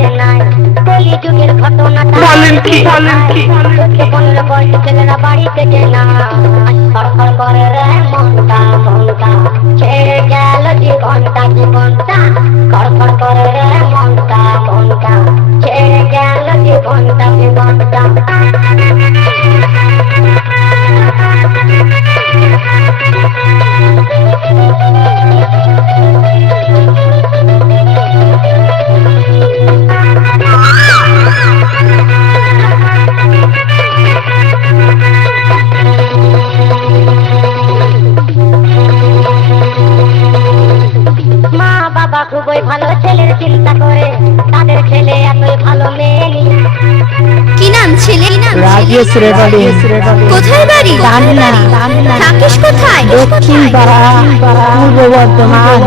যে নাই কলি যুগের ঘটনাটা বলেন কি 14-15 বয়স ছেলেরা বাড়িতে যে না খড়খড় করে রে মনটা মনটা ছেড়ে গেল জীবনটা জীবনটা খড়খড় করে রে মনটা মনটা ছেড়ে গেল জীবনটা জীবনটা বাবা খুবই ভালো ছেলের চিন্তা করে তাদের ছেলে এতই ভালো মেয়ে নিয়ে কি নাম ছেলে? রাজেশ রেবালি কোথায় বাড়ি? থাকিস কোথায়? দক্ষিণ পাড়া পূর্ব বর্ধমান।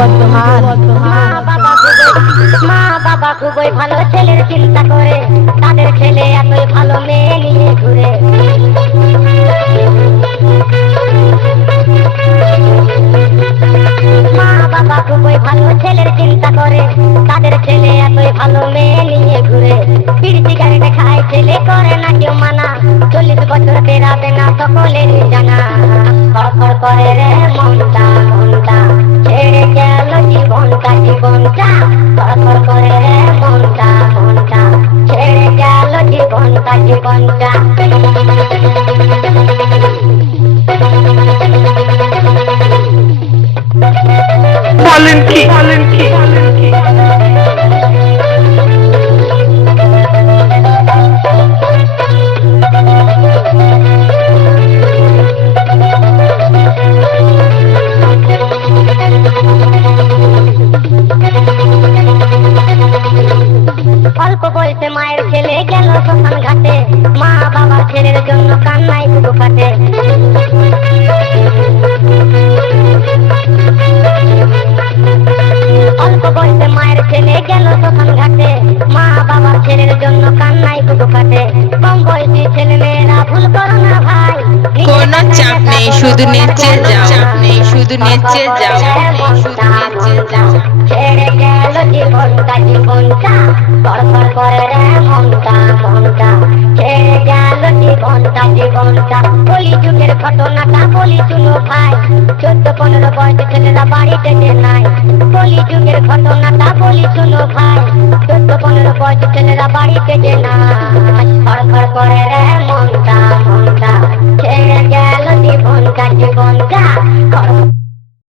মা বাবা খুবই ভালো ছেলের চিন্তা করে তাদের ছেলে এতই ভালো মেয়ে নিয়ে ঘুরে মা বাবা খুবই ভালো ছেলের চিন্তা করে তাদের ছেলে এতই ভালো মেয়ে নিয়ে ঘুরে বিড়ি সিগারেট খায় ছেলে করে না কেউ মানা 40 বছর পেরাবে না সকলের জানা খড়খড় করে রে মনটা মনটা ছেড়ে গেল জীবনটা জীবনটা খড়খড় করে রে মনটা মনটা ছেড়ে গেল জীবনটা জীবনটা বলেন কি অল্প বয়সে মায়ের ছেলে গেল শ্মশান ঘাটে মা বাবা ছেলের জন্য কান্নায় বুকু ফাটে অল্প বয়সে মায়ের ছেলে গেল শ্মশান ঘাটে মা বাবা ছেলের জন্য কান্নায় বুকু ফাটে কম বয়সী ছেলে মেয়েরা ভুল করো না ভাই কোনো চাপ নেই শুধু নেচে যাও শুধু নেচে যাও ছেড়ে গেল জীবনটা জীবনটা খড়খড় করে রে মনটা মনটা ছেড়ে গেল জীবনটা জীবনটা কলি যুগের ঘটনাটা বলি শুনো ভাই 14-15 বয়স ছেলেরা বাড়িতে যে নাই কলি যুগের ঘটনাটা বলি শুনো ভাই 14-15 বয়স ছেলেরা বাড়িতে যে নাই খড়খড় করে রে